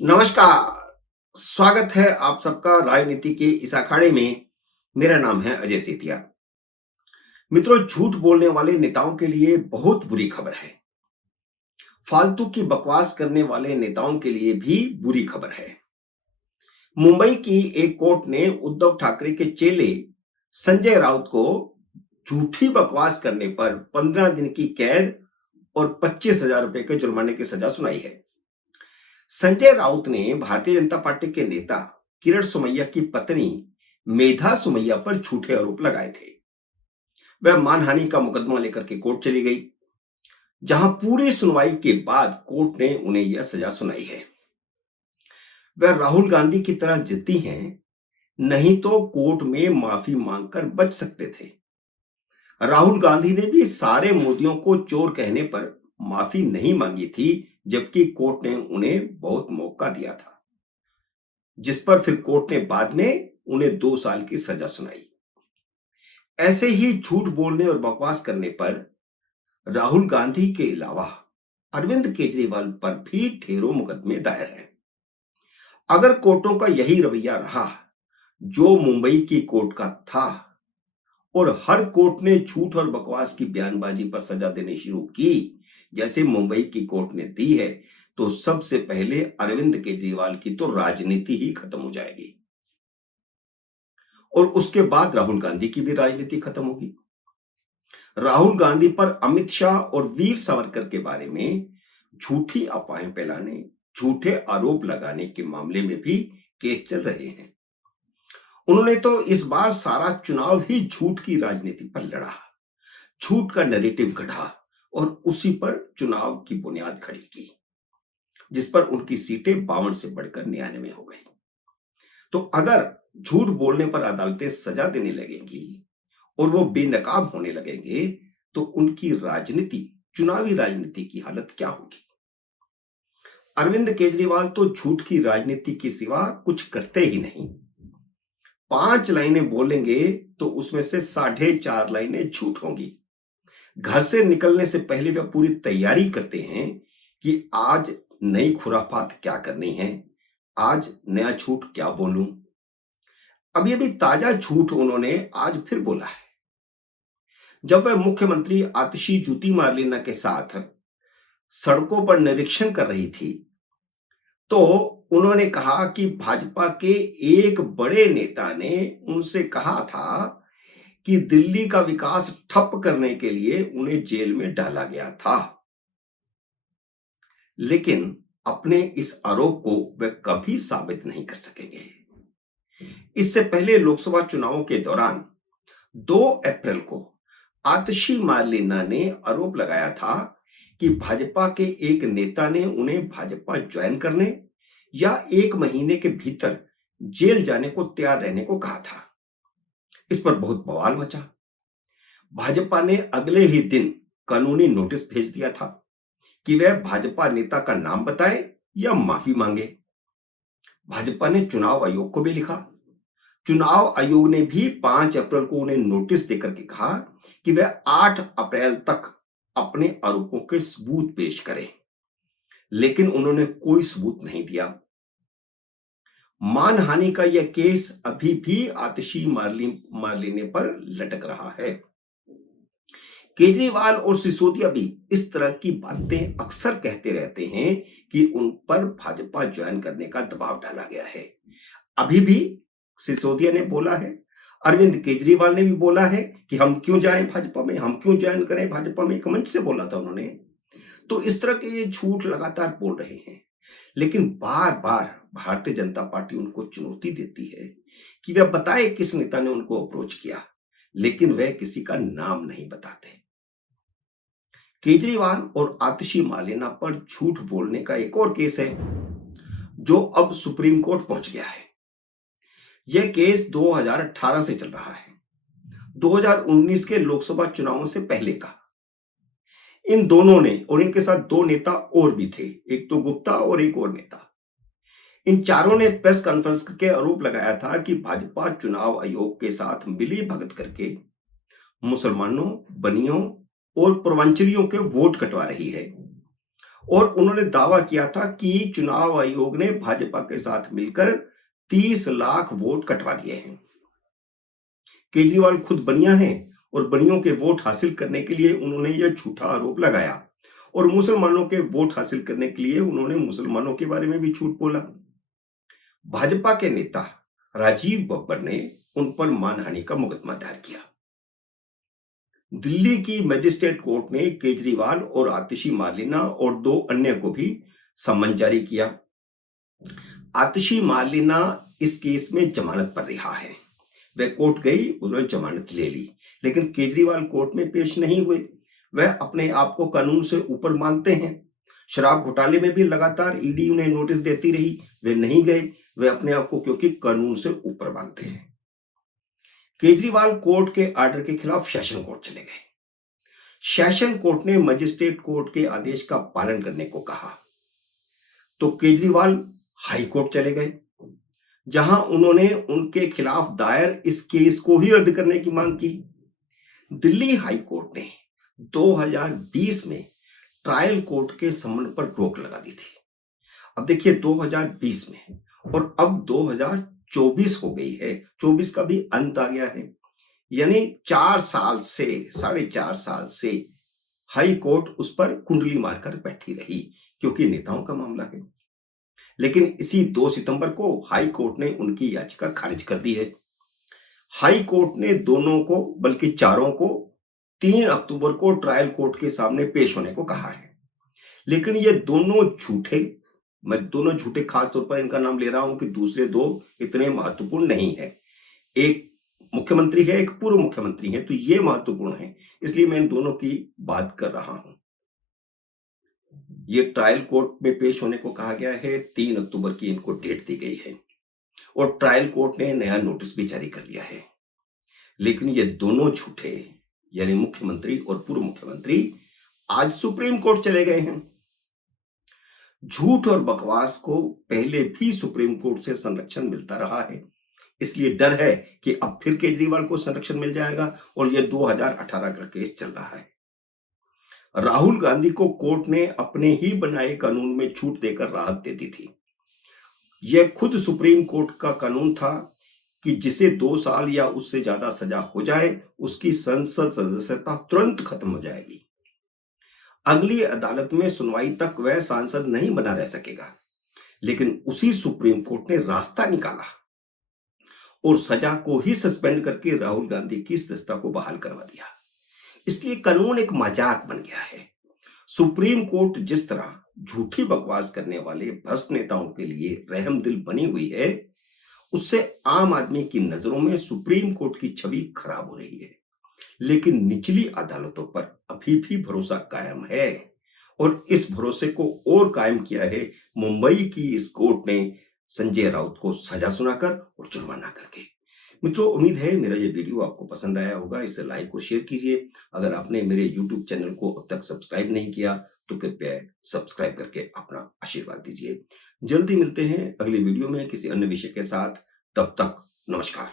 नमस्कार। स्वागत है आप सबका राजनीति के इस अखाड़े में। मेरा नाम है अजय सेतिया। मित्रों, झूठ बोलने वाले नेताओं के लिए बहुत बुरी खबर है। फालतू की बकवास करने वाले नेताओं के लिए भी बुरी खबर है। मुंबई की एक कोर्ट ने उद्धव ठाकरे के चेले संजय राउत को झूठी बकवास करने पर 15 दिन की कैद और 25,000 रुपए के जुर्माने की सजा सुनाई है। संजय राउत ने भारतीय जनता पार्टी के नेता किरण सोमैया की पत्नी मेधा सोमैया पर झूठे आरोप लगाए थे। वह मानहानि का मुकदमा लेकर के कोर्ट चली गई, जहां पूरी सुनवाई के बाद कोर्ट ने उन्हें यह सजा सुनाई है। वह राहुल गांधी की तरह जिद्दी हैं, नहीं तो कोर्ट में माफी मांगकर बच सकते थे। राहुल गांधी ने भी सारे मोदियों को चोर कहने पर माफी नहीं मांगी थी, जबकि कोर्ट ने उन्हें बहुत मौका दिया था, जिस पर फिर कोर्ट ने बाद में उन्हें 2 साल की सजा सुनाई। ऐसे ही झूठ बोलने और बकवास करने पर राहुल गांधी के अलावा अरविंद केजरीवाल पर भी ढेरों मुकदमे दायर हैं। अगर कोर्टों का यही रवैया रहा जो मुंबई की कोर्ट का था, और हर कोर्ट ने झूठ और बकवास की बयानबाजी पर सजा देनी शुरू की जैसे मुंबई की कोर्ट ने दी है, तो सबसे पहले अरविंद केजरीवाल की तो राजनीति ही खत्म हो जाएगी और उसके बाद राहुल गांधी की भी राजनीति खत्म होगी। राहुल गांधी पर अमित शाह और वीर सावरकर के बारे में झूठी अफवाहें फैलाने, झूठे आरोप लगाने के मामले में भी केस चल रहे हैं। उन्होंने तो इस बार सारा चुनाव ही झूठ की राजनीति पर लड़ा, झूठ का नैरेटिव गढ़ा और उसी पर चुनाव की बुनियाद खड़ी की, जिस पर उनकी सीटें 52 से बढ़कर 99 हो गई। तो अगर झूठ बोलने पर अदालतें सजा देने लगेंगी और वो बेनकाब होने लगेंगे, तो उनकी राजनीति, चुनावी राजनीति की हालत क्या होगी। अरविंद केजरीवाल तो झूठ की राजनीति के सिवा कुछ करते ही नहीं। 5 लाइनें बोलेंगे तो उसमें से 4.5 लाइनें झूठ होंगी। घर से निकलने से पहले वे पूरी तैयारी करते हैं कि आज नई खुराफात क्या करनी है, आज नया झूठ क्या बोलूं। अभी ताजा झूठ उन्होंने आज फिर बोला है। जब वह मुख्यमंत्री आतिशी ज्योति मार्लेना के साथ सड़कों पर निरीक्षण कर रही थी, तो उन्होंने कहा कि भाजपा के एक बड़े नेता ने उनसे कहा था कि दिल्ली का विकास ठप करने के लिए उन्हें जेल में डाला गया था। लेकिन अपने इस आरोप को वे कभी साबित नहीं कर सकेंगे। इससे पहले लोकसभा चुनावों के दौरान 2 अप्रैल को आतिशी मार्लेना ने आरोप लगाया था कि भाजपा के एक नेता ने उन्हें भाजपा ज्वाइन करने या 1 महीने के भीतर जेल जाने को तैयार रहने को कहा था। इस पर बहुत बवाल मचा। भाजपा ने अगले ही दिन कानूनी नोटिस भेज दिया था कि वह भाजपा नेता का नाम बताए या माफी मांगे। भाजपा ने चुनाव आयोग को भी लिखा। चुनाव आयोग ने भी 5 अप्रैल को उन्हें नोटिस देकर के कहा कि वह 8 अप्रैल तक अपने आरोपों के सबूत पेश करें, लेकिन उन्होंने कोई सबूत नहीं दिया। मानहानि का यह केस अभी भी आतिशी मार्लेना पर लटक रहा है। केजरीवाल और सिसोदिया भी इस तरह की बातें अक्सर कहते रहते हैं कि उन पर भाजपा ज्वाइन करने का दबाव डाला गया है। अभी भी सिसोदिया ने बोला है, अरविंद केजरीवाल ने भी बोला है कि हम क्यों जाएं भाजपा में, हम क्यों ज्वाइन करें भाजपा में, एक मंच से बोला था उन्होंने। तो इस तरह के ये झूठ लगातार बोल रहे हैं, लेकिन बार बार भारतीय जनता पार्टी उनको चुनौती देती है कि वह बताए किस नेता ने उनको अप्रोच किया, लेकिन वह किसी का नाम नहीं बताते। केजरीवाल और आतिशी मार्लेना पर झूठ बोलने का एक और केस है जो अब सुप्रीम कोर्ट पहुंच गया है। यह केस 2018 से चल रहा है, 2019 के लोकसभा चुनावों से पहले का। इन दोनों ने और इनके साथ 2 नेता और भी थे, एक तो गुप्ता और एक और नेता। इन चारों ने प्रेस कॉन्फ्रेंस करके आरोप लगाया था कि भाजपा चुनाव आयोग के साथ मिली भगत करके मुसलमानों, बनियों और पूर्वांचलियों के वोट कटवा रही है और उन्होंने दावा किया था कि चुनाव आयोग ने भाजपा के साथ मिलकर 30 लाख वोट कटवा दिए हैं। केजरीवाल खुद बनिया हैं और बनियों के वोट हासिल करने के लिए उन्होंने यह झूठा आरोप लगाया और मुसलमानों के वोट हासिल करने के लिए उन्होंने मुसलमानों के बारे में भी झूठ बोला। भाजपा के नेता राजीव बब्बर ने उन पर मानहानि का मुकदमा दायर किया। दिल्ली की मजिस्ट्रेट कोर्ट ने केजरीवाल और आतिशी मार्लेना और 2 अन्य को भी समन जारी किया। आतिशी मार्लेना इस केस में जमानत पर रिहा है। वह कोर्ट गई, उन्होंने जमानत ले ली, लेकिन केजरीवाल कोर्ट में पेश नहीं हुए। वह अपने आप को कानून से ऊपर मानते हैं। शराब घोटाले में भी लगातार ईडी उन्हें नोटिस देती रही, वे नहीं गए। वे अपने आप को क्योंकि कानून से ऊपर मानते हैं। केजरीवाल कोर्ट के आर्डर के खिलाफ सेशन कोर्ट चले गए। सेशन कोर्ट ने मजिस्ट्रेट कोर्ट के आदेश का पालन करने को कहा, तो केजरीवाल हाई कोर्ट चले गए, जहां उन्होंने उनके खिलाफ दायर इस केस को ही रद्द करने की मांग की। दिल्ली हाई कोर्ट ने 2020 में ट्रायल कोर्ट के समन पर रोक लगा दी थी। अब देखिए 2020 में और अब 2024 हो गई है, 24 का भी अंत आ गया है, यानी 4 साल से 4.5 साल से हाई कोर्ट उस पर कुंडली मारकर बैठी रही, क्योंकि नेताओं का मामला है। लेकिन इसी 2 सितंबर को हाई कोर्ट ने उनकी याचिका खारिज कर दी है। हाई कोर्ट ने दोनों को, बल्कि चारों को 3 अक्टूबर को ट्रायल कोर्ट के सामने पेश होने को कहा है। लेकिन ये दोनों झूठे, मैं दोनों झूठे खास तौर पर इनका नाम ले रहा हूं कि दूसरे 2 इतने महत्वपूर्ण नहीं है। एक मुख्यमंत्री है, एक पूर्व मुख्यमंत्री है, तो ये महत्वपूर्ण है, इसलिए मैं इन दोनों की बात कर रहा हूं। ये ट्रायल कोर्ट में पेश होने को कहा गया है, 3 अक्टूबर की इनको डेट दी गई है और ट्रायल कोर्ट ने नया नोटिस भी जारी कर दिया है। लेकिन ये दोनों झूठे, यानी मुख्यमंत्री और पूर्व मुख्यमंत्री, आज सुप्रीम कोर्ट चले गए हैं। झूठ और बकवास को पहले भी सुप्रीम कोर्ट से संरक्षण मिलता रहा है, इसलिए डर है कि अब फिर केजरीवाल को संरक्षण मिल जाएगा और यह 2018 का केस चल रहा है। राहुल गांधी को कोर्ट ने अपने ही बनाए कानून में छूट देकर राहत दे दी थी। यह खुद सुप्रीम कोर्ट का कानून था कि जिसे 2 साल या उससे ज्यादा सजा हो जाए, उसकी संसद सदस्यता तुरंत खत्म हो जाएगी। अगली अदालत में सुनवाई तक वह सांसद नहीं बना रह सकेगा। लेकिन उसी सुप्रीम कोर्ट ने रास्ता निकाला और सजा को ही सस्पेंड करके राहुल गांधी की सदस्यता को बहाल करवा दिया। इसलिए कानून एक मजाक बन गया है। सुप्रीम कोर्ट जिस तरह झूठी बकवास करने वाले भ्रष्ट नेताओं के लिए रहमदिल बनी हुई है, उससे आम आदमी की नजरों में सुप्रीम कोर्ट की छवि खराब हो रही है। लेकिन निचली अदालतों पर अभी भी भरोसा कायम है और इस भरोसे को और कायम किया है मुंबई की इस कोर्ट ने संजय राउत को सजा सुनाकर और जुर्माना करके। मित्रों, उम्मीद है मेरा ये वीडियो आपको पसंद आया होगा। इसे लाइक और शेयर कीजिए। अगर आपने मेरे YouTube चैनल को अब तक सब्सक्राइब नहीं किया तो कृपया सब्सक्राइब करके अपना आशीर्वाद दीजिए। जल्दी मिलते हैं अगली वीडियो में किसी अन्य विषय के साथ। तब तक नमस्कार।